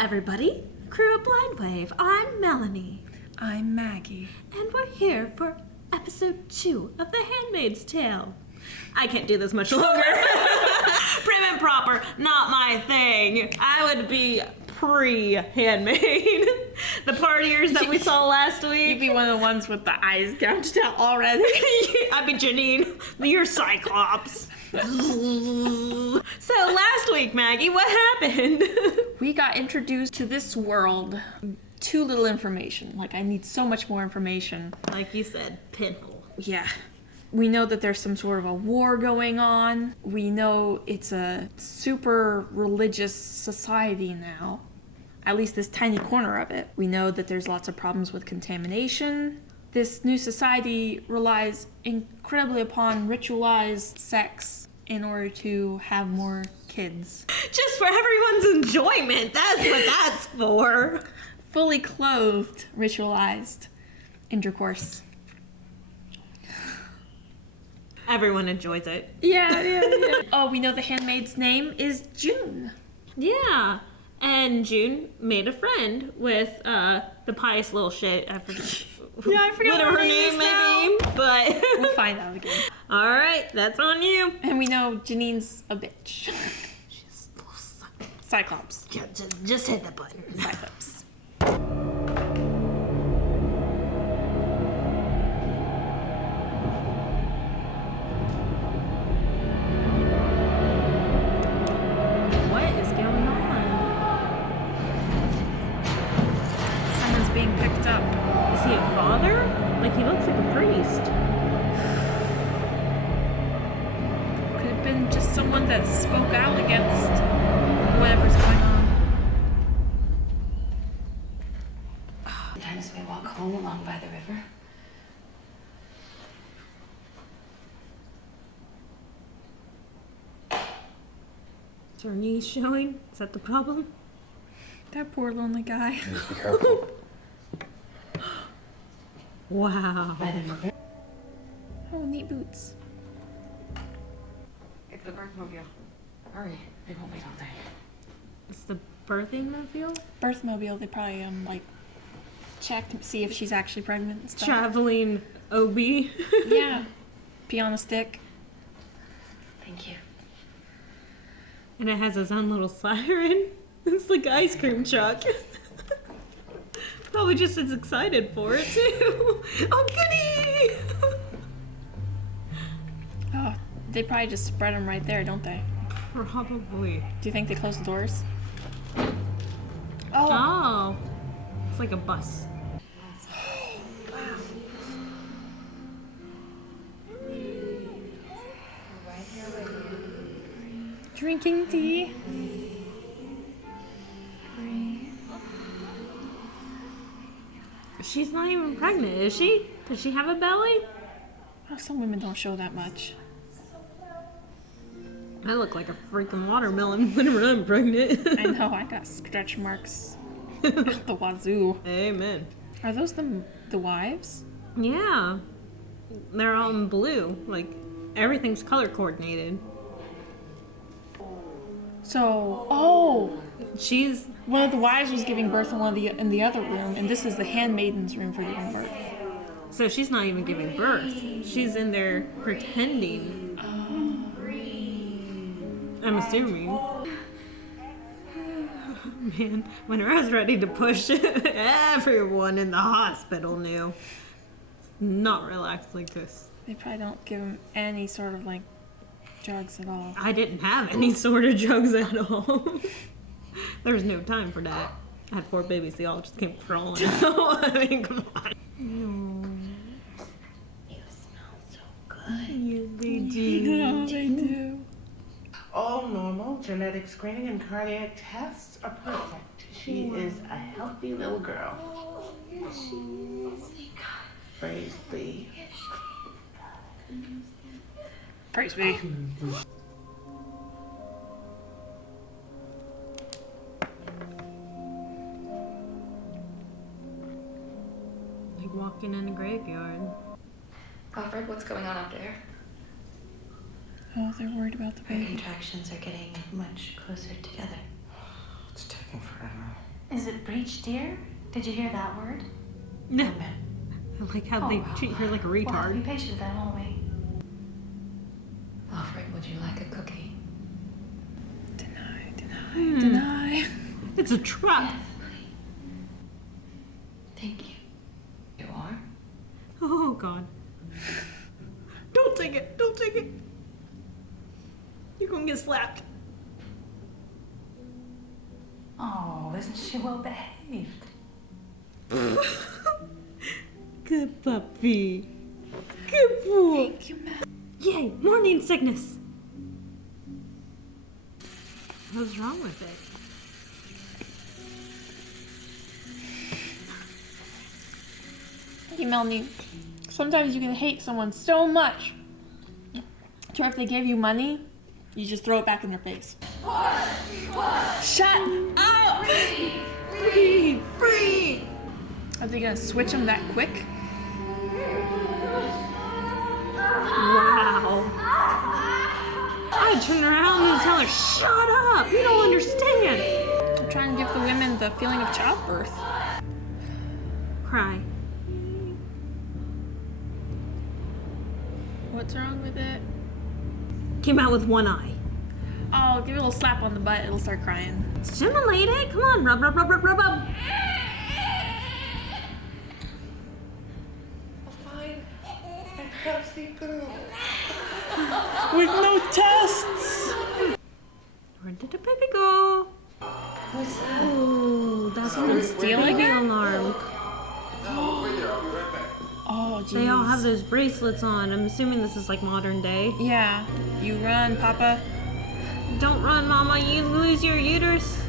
everybody. Crew of Blind Wave. I'm Melanie. I'm Maggie. And we're here for episode 2 of The Handmaid's Tale. I can't do this much longer. Prim and proper, not my thing. I would be pre-Handmaid. The partiers that we saw last week. You'd be one of the ones with the eyes gouged out already. I'd be Janine. You're Cyclops. So last week, Maggie, what happened? We got introduced to this world. Too little information. Like, I need so much more information. Like you said, pinhole. Yeah. We know that there's some sort of a war going on. We know it's a super religious society now. At least this tiny corner of it. We know that there's lots of problems with contamination. This new society relies incredibly upon ritualized sex in order to have more kids. Just for everyone's enjoyment. That's what that's for. Fully clothed, ritualized intercourse. Everyone enjoys it. Yeah. Oh, we know the handmaid's name is June. Yeah. And June made a friend with the pious little shit. I forget. Yeah, I forgot whatever her her name may now. be. But We'll find out again. all right, that's on you. And we know Janine's a bitch. She's Cyclops. just hit the button. Cyclops. What is going on? Someone's being picked up. Is he a father? Like he looks like a priest. Could have been just someone that spoke out against whatever's going on. Sometimes we walk home along by the river. Is her knees showing? Is that the problem? That poor lonely guy. Just be careful. Wow. By the river. Oh, neat boots. It's the birthmobile. Hurry, they won't wait all day. It's the birthing mobile? Birthmobile, they probably check to see if she's actually pregnant and stuff. Traveling OB. Yeah. Pee on a stick. Thank you. And it has its own little siren. It's like ice cream truck. Probably just as excited for it too. Oh goody! Oh, they probably just spread them right there, don't they? Probably. Do you think they close the doors? Oh. It's like a bus. Drinking tea. She's not even pregnant, is she? Does she have a belly? Oh, some women don't show that much. I look like a freaking watermelon whenever I'm pregnant. I know, I got stretch marks. Out the wazoo. Amen. Are those the wives? Yeah. They're all in blue. Like, everything's color coordinated. So, She's... one of the wives was giving birth in the other room, and this is the handmaiden's room for giving birth. So she's not even giving birth. She's in there pretending. I'm assuming. Man, when I was ready to push it, everyone in the hospital knew. Not relaxed like this. They probably don't give them any sort of drugs at all. I didn't have any sort of drugs at all. There was no time for that. I had 4 babies, they all just came crawling out. I mean, come on. You smell so good. Yes, they do. Yeah, they do. All normal genetic screening and cardiac tests are perfect. She is a healthy little girl. Praise thee. Praise be. Like walking in a graveyard. Alfred, what's going on out there? Oh, they're worried about the Our baby. contractions are getting much closer together. It's taking forever. Is it breach, dear? Did you hear that word? No. I like how they treat her like a We'll have to be retard. patient then, won't we? Alfred, would you like a cookie? Deny. It's a trap. Thank you. You are? Oh god. Don't take it. Don't take it. You're gonna get slapped. Oh, isn't she well behaved? Good puppy. Good boy. Thank you, Matt. Yay, morning sickness. What's wrong with it? Hey, Melanie. Sometimes you can hate someone so much to where if they gave you money, you just throw it back in their face. Shut up! Free! Free! Are they gonna switch them that quick? Wow. I'd turn around and tell her, shut up! You don't understand! I'm trying to give the women the feeling of childbirth. Cry. What's wrong with it? Came out with one eye. Oh, give it a little slap on the butt, it'll start crying. Stimulate it! Come on, rub, rub, rub, rub, rub, rub. Fine. And perhaps the girl. With no tests! Where did the baby go? What's that? Oh, that's when stealing baby it? alarm. Oh, geez. They all have those bracelets on. I'm assuming this is like modern day. Yeah. You run, Papa. Don't run, Mama. You lose your uterus.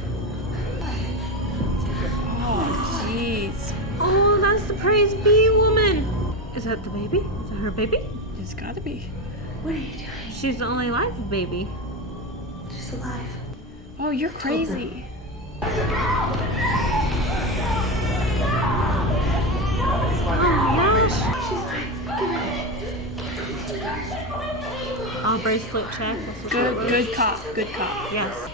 Oh, jeez. Oh, that's the praise be woman. Is that the baby? Is that her baby? It's gotta be. What are you doing? She's the only live baby. She's alive. Oh, you're crazy. Oh my gosh. Oh, bracelet check. That's what that was. Good cop. Good cop. Yes.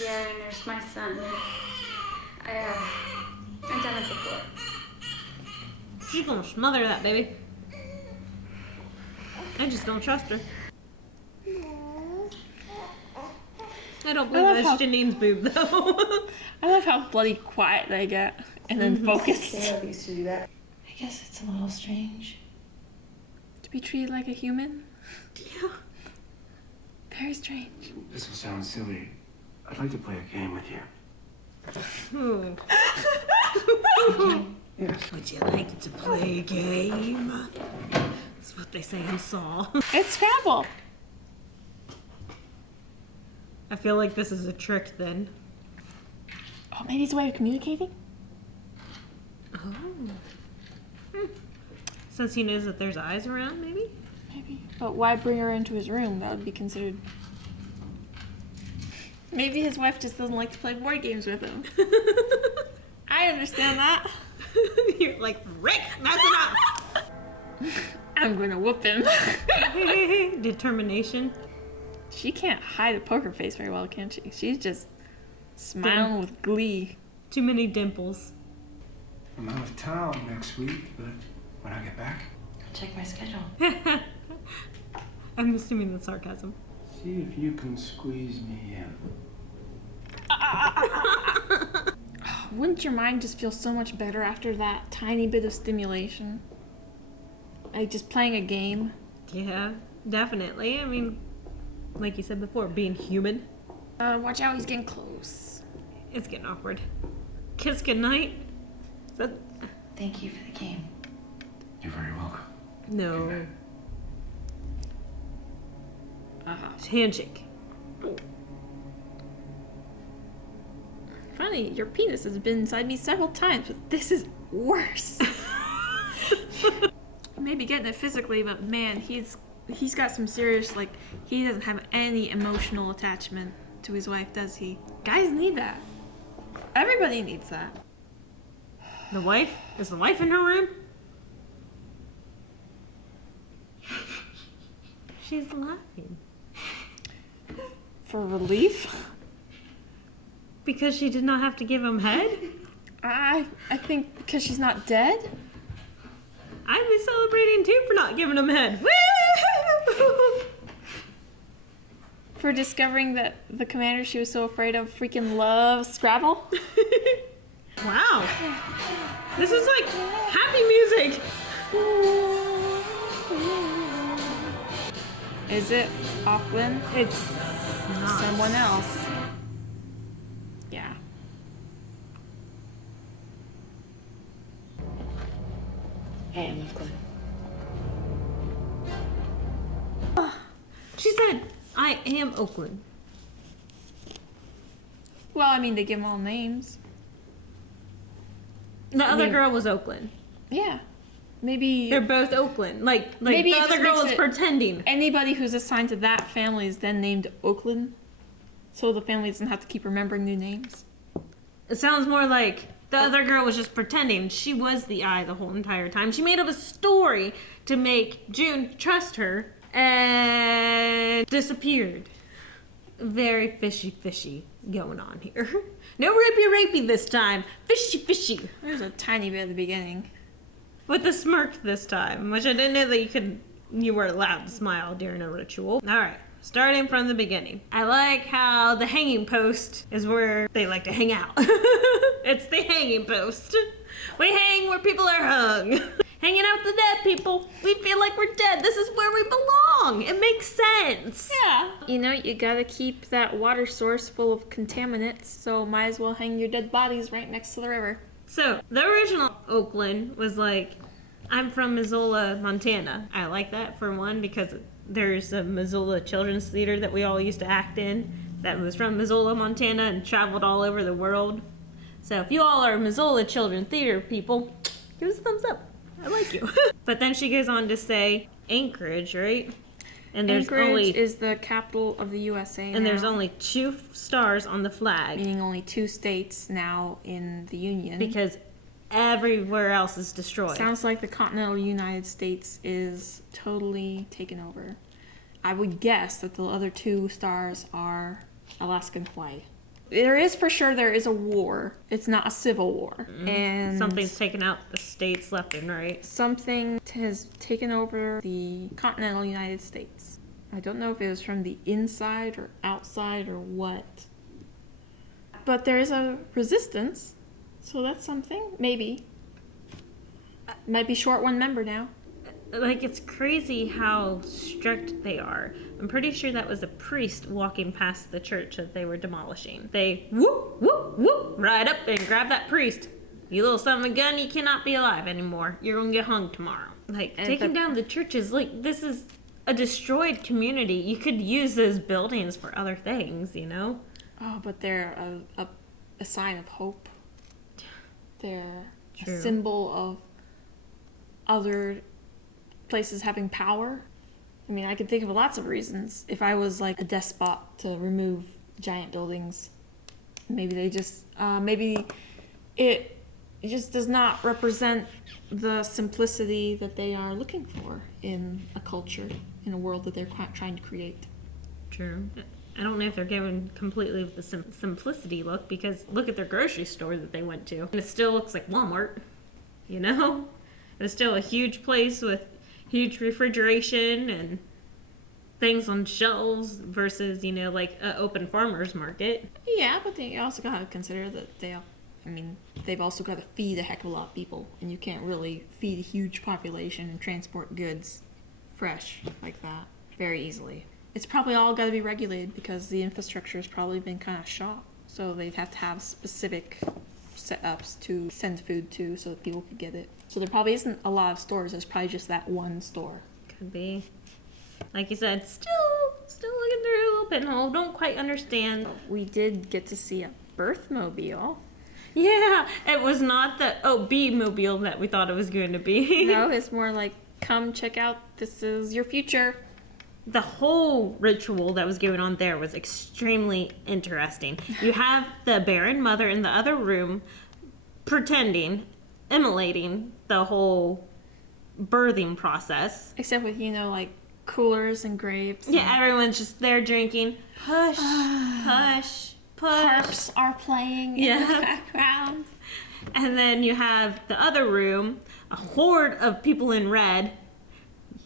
Yeah, I nursed my son. I've done it before. She's gonna smother that baby. I just don't trust her. I don't believe love that's how- Janine's boob though. I love how bloody quiet they get and then focused. Sarah used to do that. I guess it's a little strange. To be treated like a human? Yeah. Very strange. This will sound silly. I'd like to play a game with you. Ooh. Yes. Would you like to play a game? That's what they say in Saw. It's Scrabble. I feel like this is a trick then. Oh, maybe it's a way of communicating? Oh. Since he knows that there's eyes around, maybe? Maybe. But why bring her into his room? That would be considered... Maybe his wife just doesn't like to play board games with him. I understand that. You're like, Rick, that's enough! I'm gonna whoop him. Determination. She can't hide a poker face very well, can she? She's just smiling with glee. Too many dimples. I'm out of town next week, but when I get back, I'll check my schedule. I'm assuming that's sarcasm. see if you can squeeze me in. Wouldn't your mind just feel so much better after that tiny bit of stimulation? Like just playing a game? Yeah, definitely. I mean, like you said before, being human, Watch out, he's getting close. it's getting awkward. Kiss goodnight? Is that... Thank you for the game. You're very welcome. No. Uh-huh. Handshake. Funny, your penis has been inside me several times, but this is worse. Maybe getting it physically, but man, he's got some serious, like, he doesn't have any emotional attachment to his wife, does he? Guys need that. Everybody needs that. The wife? Is the wife in her room? She's laughing. For relief? Because she did not have to give him head? I think because she's not dead. I'd be celebrating too for not giving him head. Woo! For discovering that the commander she was so afraid of freaking loves Scrabble. Wow. This is like happy music. Is it Auckland? It's not. Someone else. Yeah. I am Oakland. She said, I am Oakland. Well, I mean, they give them all names. The other mean- girl was Oakland. Yeah. Maybe They're both Oakland. Like Maybe the it other just girl makes was it- pretending. anybody who's assigned to that family is then named Oakland. So the family doesn't have to keep remembering new names. It sounds more like the other girl was just pretending. She was the eye the whole entire time. She made up a story to make June trust her and disappeared. Very fishy going on here. No rapey this time. Fishy. There's a tiny bit at the beginning. With a smirk this time, which I didn't know that you were allowed to smile during a ritual. Alright, starting from the beginning. I like how the hanging post is where they like to hang out. It's the hanging post. We hang where people are hung. Hanging out with the dead people. We feel like we're dead. This is where we belong. It makes sense. Yeah. You know, you gotta keep that water source full of contaminants, so might as well hang your dead bodies right next to the river. So, the original Oakland was like, I'm from Missoula, Montana. I like that for one because there's a Missoula Children's Theater that we all used to act in that was from Missoula, Montana and traveled all over the world. So if you all are Missoula Children's Theater people, give us a thumbs up. I like you. But then she goes on to say Anchorage, right? And there's Anchorage is the capital of the USA and now, there's only 2 stars on the flag meaning only 2 states now in the Union. because everywhere else is destroyed. Sounds like the continental United States is totally taken over. I would guess that the other 2 stars are Alaska and Hawaii. There is a war. It's not a civil war. And Something's taken out the states left and right. something has taken over the continental United States. I don't know if it was from the inside or outside or what. But there is a resistance, so that's something. Maybe. Might be short one member now. Like, it's crazy how strict they are. I'm pretty sure that was a priest walking past the church that they were demolishing. They whoop, whoop, whoop, right up and grab that priest. You little son of a gun, you cannot be alive anymore. You're gonna get hung tomorrow. Like, And taking down the churches, like, this is a destroyed community. You could use those buildings for other things, you know? Oh, but they're a sign of hope. They're True. a symbol of other places having power. I mean, I could think of lots of reasons. If I was like a despot to remove giant buildings, maybe they just, maybe it just does not represent the simplicity that they are looking for in a culture, in a world that they're trying to create. True. I don't know if they're given completely the simplicity look because look at their grocery store that they went to. And it still looks like Walmart, you know? It's still a huge place with huge refrigeration and things on shelves versus, you know, like an open farmer's market. Yeah, but they also got to consider that they've also got to feed a heck of a lot of people, and you can't really feed a huge population and transport goods fresh like that very easily. It's probably all got to be regulated because the infrastructure has probably been kind of shot, so they'd have to have specific setups to send food to so that people could get it. So there probably isn't a lot of stores. There's probably just that one store. Could be. Like you said, still looking through a little pinhole. Don't quite understand. We did get to see a birthmobile. Yeah, it was not the bee-mobile that we thought it was going to be. No, it's more like, come check out, this is your future. The whole ritual that was going on there was extremely interesting. You have the barren mother in the other room pretending, emulating the whole birthing process. Except with, like coolers and grapes. Yeah, everyone's just there drinking. Push, push, Harps are playing in the background. And then you have the other room, a horde of people in red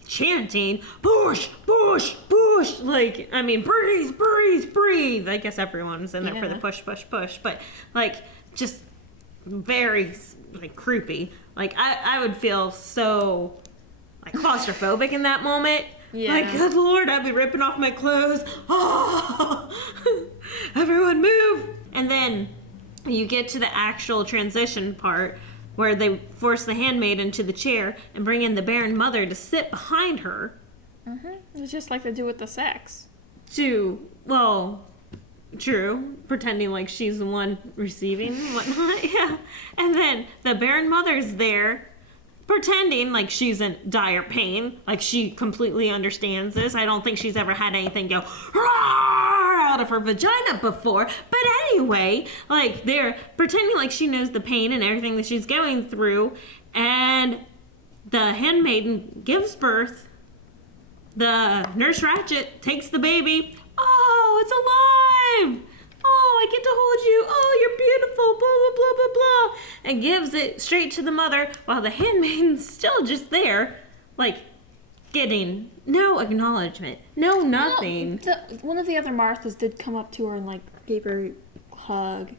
chanting, push, push, push. Like, I mean, breathe, breathe, breathe. I guess everyone's in there for the push, push, push. But, like, just very, like, creepy. Like, I would feel so, like, claustrophobic in that moment. Yeah. Like, good Lord, I'd be ripping off my clothes. Oh, everyone move. And then you get to the actual transition part where they force the handmaid into the chair and bring in the barren mother to sit behind her. It's just like they do with the sex. Well, true, pretending like she's the one receiving and whatnot, yeah. And then the barren mother's there, pretending like she's in dire pain, like she completely understands this. I don't think she's ever had anything go out of her vagina before. But anyway, like they're pretending like she knows the pain and everything that she's going through. And the handmaiden gives birth. The nurse Ratchet takes the baby. Oh, it's alive! Oh, I get to hold you. Oh, you're beautiful. Blah, blah, blah, blah, blah. And gives it straight to the mother while the handmaiden's still just there, like, getting no acknowledgement. No nothing. One of the other Marthas did come up to her and, like, gave her a hug.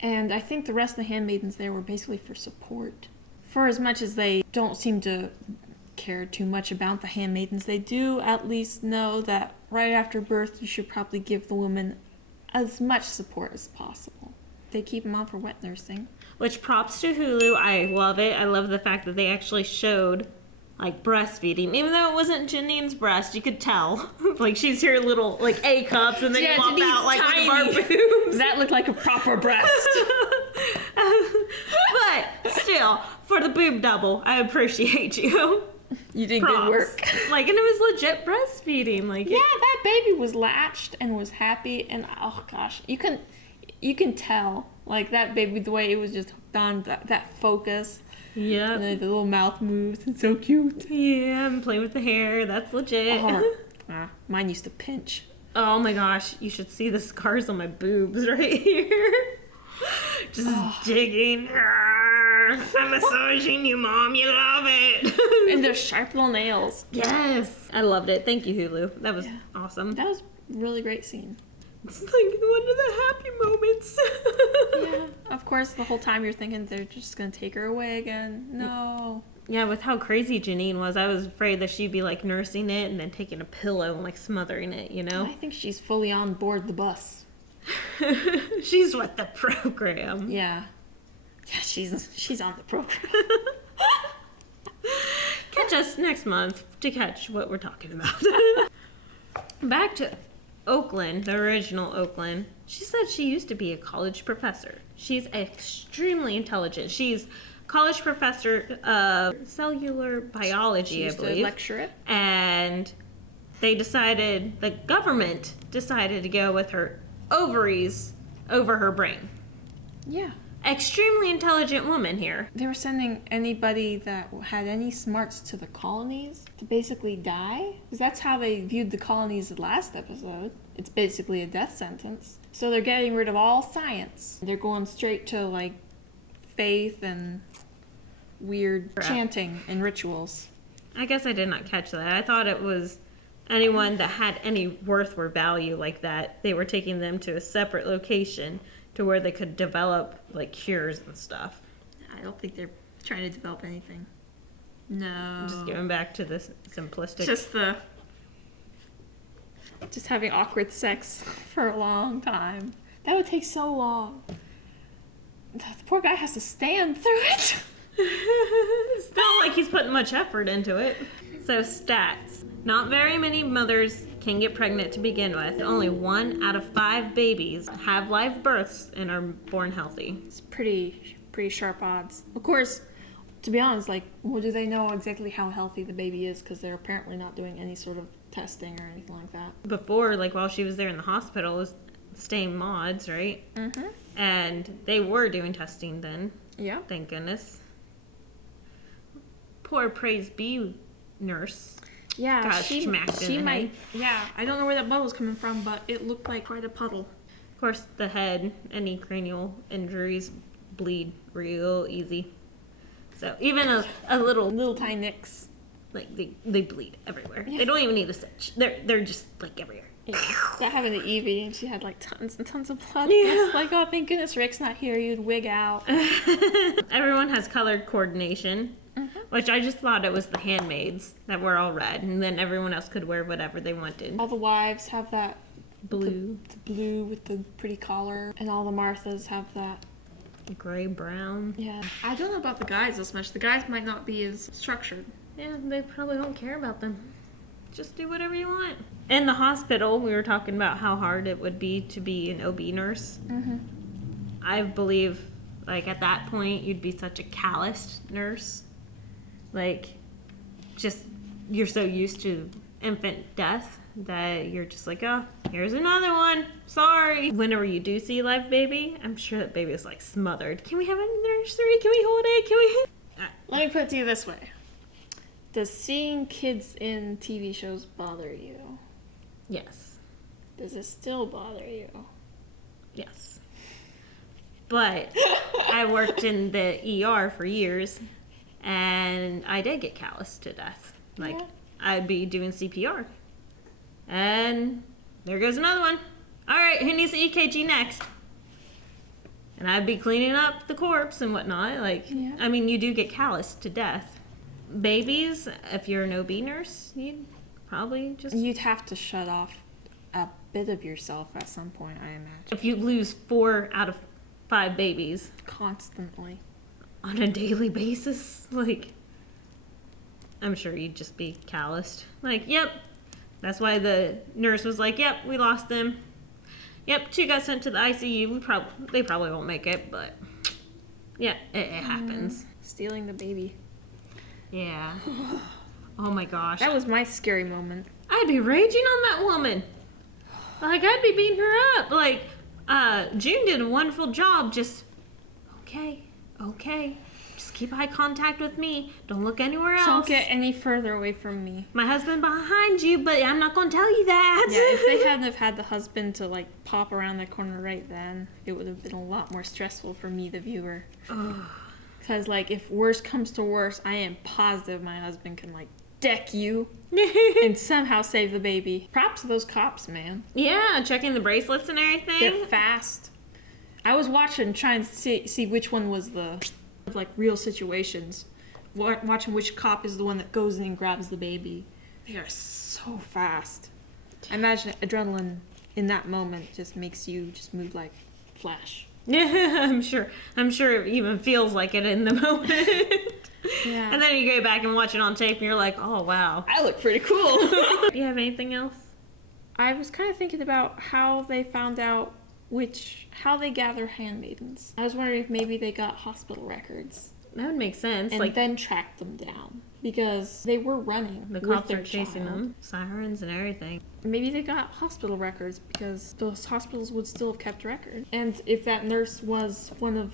And I think the rest of the handmaidens there were basically for support. For as much as they don't seem to care too much about the handmaidens, they do at least know that right after birth you should probably give the woman as much support as possible. They keep them on for wet nursing. Which, props to Hulu. I love it. I love the fact that they actually showed, like, breastfeeding. Even though it wasn't Janine's breast, you could tell. Like, she's her little, like, A cups, and then you pop out, like, one of our boobs. That looked like a proper breast. But, still, for the boob double, I appreciate you. You did Props. good work. Like, and it was legit breastfeeding. Like, Yeah, that baby was latched and was happy, and oh gosh, you can tell, like, that baby, the way it was just hooked on that focus. Yeah. And the little mouth moves. It's so cute. Yeah, I'm playing with the hair. That's legit. Mine used to pinch. Oh my gosh, you should see the scars on my boobs right here. Just digging. I'm massaging you, Mom. You love it. And there's sharp little nails. Yes. I loved it. Thank you, Hulu. That was awesome. That was a really great scene. It's like one of the happy moments. Yeah. Of course, the whole time you're thinking they're just going to take her away again. No. Yeah, with how crazy Janine was, I was afraid that she'd be like nursing it and then taking a pillow and like smothering it, you know? I think she's fully on board the bus. She's with the program. Yeah. Yeah, she's on the program. Catch us next month to catch what we're talking about. Back to Oakland, the original Oakland. She said she used to be a college professor. She's extremely intelligent. She's college professor of cellular biology, She used I believe. to lecture it. And the government decided to go with her ovaries over her brain. Yeah. Extremely intelligent woman here. They were sending anybody that had any smarts to the colonies to basically die. Because that's how they viewed the colonies the last episode. It's basically a death sentence. So they're getting rid of all science. They're going straight to, like, faith and weird chanting and rituals. I guess I did not catch that. I thought it was anyone that had any worth or value like that. They were taking them to a separate location to where they could develop, like, cures and stuff. I don't think they're trying to develop anything. No. Just going back to this simplistic. Just having awkward sex for a long time. That would take so long. The poor guy has to stand through it. It's not like he's putting much effort into it. So, stats. Not very many mothers can get pregnant to begin with. Only 1 out of 5 babies have live births and are born healthy. It's pretty sharp odds. Of course, to be honest, like, well, do they know exactly how healthy the baby is? Because they're apparently not doing any sort of testing or anything like that. Before, like, while she was there in the hospital, it was staying mods, right? Mm-hmm. And they were doing testing then. Yeah. Thank goodness. Poor Praise Be nurse. Yeah, Got she smacked in the might. head. Yeah, I don't know where that bubble was coming from, but it looked like quite a puddle. Of course, the head, any cranial injuries bleed real easy. So even a little tiny nicks. like they bleed everywhere. They don't even need a stitch. They're just like everywhere. Yeah. That happened to Evie, and she had like tons and tons of blood. Yeah. It's like, oh, thank goodness Rick's not here. You'd wig out. Everyone has color coordination, which I just thought it was the handmaids that were all red, and then everyone else could wear whatever they wanted. All the wives have that Blue, the blue with the pretty collar, and all the Marthas have that. gray, brown. Yeah. I don't know about the guys as much. The guys might not be as structured. Yeah, they probably don't care about them. Just do whatever you want. In the hospital, we were talking about how hard it would be to be an OB nurse. I believe, like, at that point, you'd be such a calloused nurse. Like, just, you're so used to infant death that you're just like, oh, here's another one. Sorry. Whenever you do see a live baby, I'm sure that baby is, like, smothered. Can we have a nursery? Can we hold it? Can we... Let me put it to you this way. Does seeing kids in TV shows bother you? Yes. Does it still bother you? Yes. But I worked in the ER for years, and I did get calloused to death. Like, I'd be doing CPR. And there goes another one. All right, who needs the EKG next? And I'd be cleaning up the corpse and whatnot. Like, I mean, you do get calloused to death. Babies, if you're an OB nurse, you'd probably just... You'd have to shut off a bit of yourself at some point, I imagine. If you lose 4 out of 5 babies Constantly. on a daily basis, like, I'm sure you'd just be calloused. Like, yep. That's why the nurse was like, yep, we lost them. Yep, 2 got sent to the ICU. They probably won't make it, but yeah, it happens. Stealing the baby. Yeah. Oh my gosh. That was my scary moment. I'd be raging on that woman. Like, I'd be beating her up. Like, June did a wonderful job. Just, okay. Just keep eye contact with me. Don't look anywhere else. Don't get any further away from me. My husband behind you, but I'm not going to tell you that. Yeah, if they hadn't have had the husband to, like, pop around the corner right then, it would have been a lot more stressful for me, the viewer. Because, like, if worse comes to worse, I am positive my husband can, like, deck you and somehow save the baby. Props to those cops, man. Yeah, checking the bracelets and everything. They're fast. I was watching, trying to see which one was the, like, real situations. Watching which cop is the one that goes in and grabs the baby. They are so fast. I imagine adrenaline in that moment just makes you just move like Flash. Yeah, I'm sure it even feels like it in the moment. Yeah. And then you go back and watch it on tape and you're like, oh wow. I look pretty cool. Do you have anything else? I was kind of thinking about how they found out how they gather handmaidens. I was wondering if maybe they got hospital records. That would make sense. And like, then tracked them down. Because they were running. the with cops their are chasing child. them. Sirens and everything. Maybe they got hospital records because those hospitals would still have kept record. And if that nurse was one of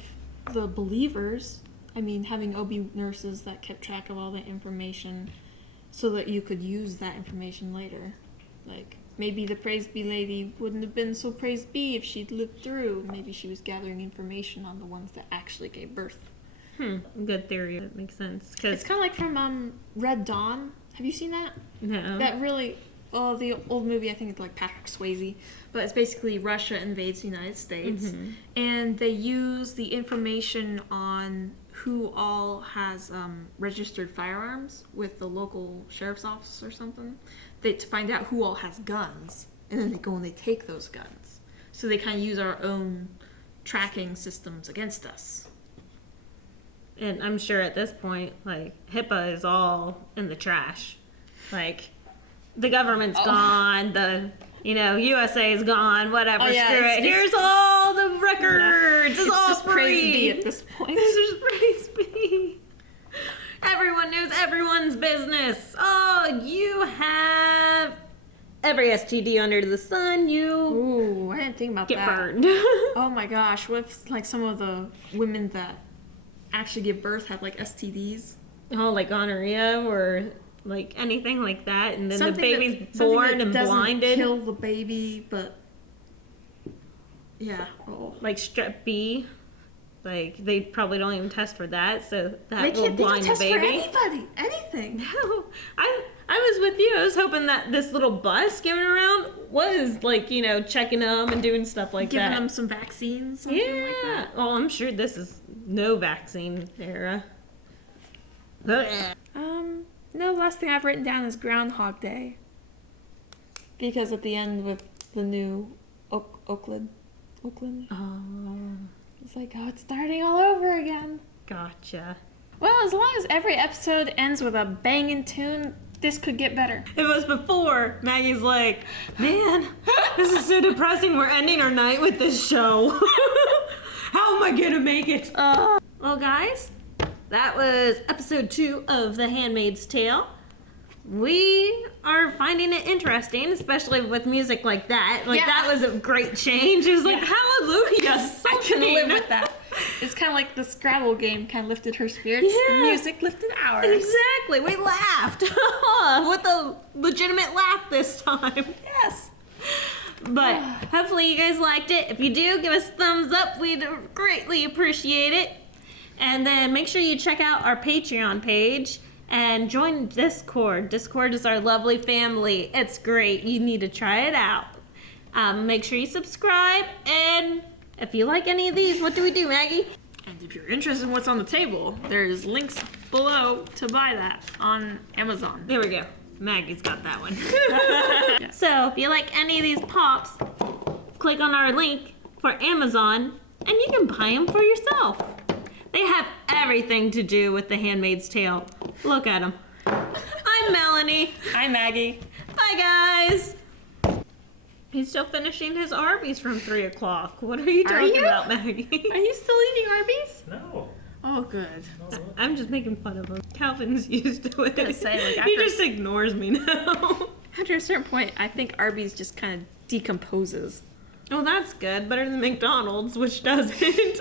the believers, I mean, having OB nurses that kept track of all that information so that you could use that information later. Like, maybe the Praise Be lady wouldn't have been so Praise Be if she'd lived through. Maybe she was gathering information on the ones that actually gave birth. Good theory. That makes sense. It's kind of like from Red Dawn. Have you seen that? No. That really, the old movie, I think it's like Patrick Swayze, but it's basically Russia invades the United States, and they use the information on who all has registered firearms with the local sheriff's office or something, to find out who all has guns, and then they go and they take those guns. So they kind of use our own tracking systems against us. And I'm sure at this point, like, HIPAA is all in the trash. Like, the government's gone, the, USA is gone, whatever, screw it. Here's all the records. It's all just free. Praise Be at this point. It's just praise be. Everyone knows everyone's business. Oh, you have every STD under the sun. You Ooh, I didn't think about get that. burned. Oh my gosh, what if, like, some of the women that actually give birth have, like, STDs? Oh, like gonorrhea or like anything like that, and then Something the baby's something born that and doesn't blinded. Kill the baby, but Yeah. Oh. like strep B. Like they probably don't even test for that, so that will They blind don't the test for baby. anybody, anything. No, I was with you. I was hoping that this little bus skimming around was like, you know, checking them and doing stuff like Giving that. them some vaccines, something Yeah. like that. Well, I'm sure this is no vaccine era. No, the last thing I've written down is Groundhog Day. Because at the end with the new Oakland, Oh, it's like, oh, it's starting all over again. gotcha. Well, as long as every episode ends with a banging tune, this could get better. If it was before, Maggie's like, man, this is so depressing. We're ending our night with this show. How am I gonna make it? Well, guys, that was episode 2 of The Handmaid's Tale. We are finding it interesting, especially with music like that. Like, Yeah. that was a great change. It was like, Yeah. hallelujah, I something. can live with that. It's kind of like the Scrabble game kind of lifted her spirits. Yeah. The music lifted ours. Exactly. We laughed with a legitimate laugh this time. Yes. But hopefully you guys liked it. If you do, give us a thumbs up. We'd greatly appreciate it. And then make sure you check out our Patreon page and join Discord. Discord is our lovely family. It's great. You need to try it out. Make sure you subscribe. And if you like any of these, what do we do, Maggie? And if you're interested in what's on the table, there's links below to buy that on Amazon. There we go. Maggie's got that one. So if you like any of these pops, click on our link for Amazon and you can buy them for yourself. They have everything to do with The Handmaid's Tale. Look at them. I'm Melanie. I'm Maggie. Bye, guys. He's still finishing his Arby's from 3 o'clock. What are you talking you? about, Maggie? Are you still eating Arby's? No. Oh, good. I'm just making fun of him. Calvin's used to it. gonna say, like, he after- just ignores me now. After a certain point, I think Arby's just kind of decomposes. Well, that's good. Better than McDonald's, which doesn't.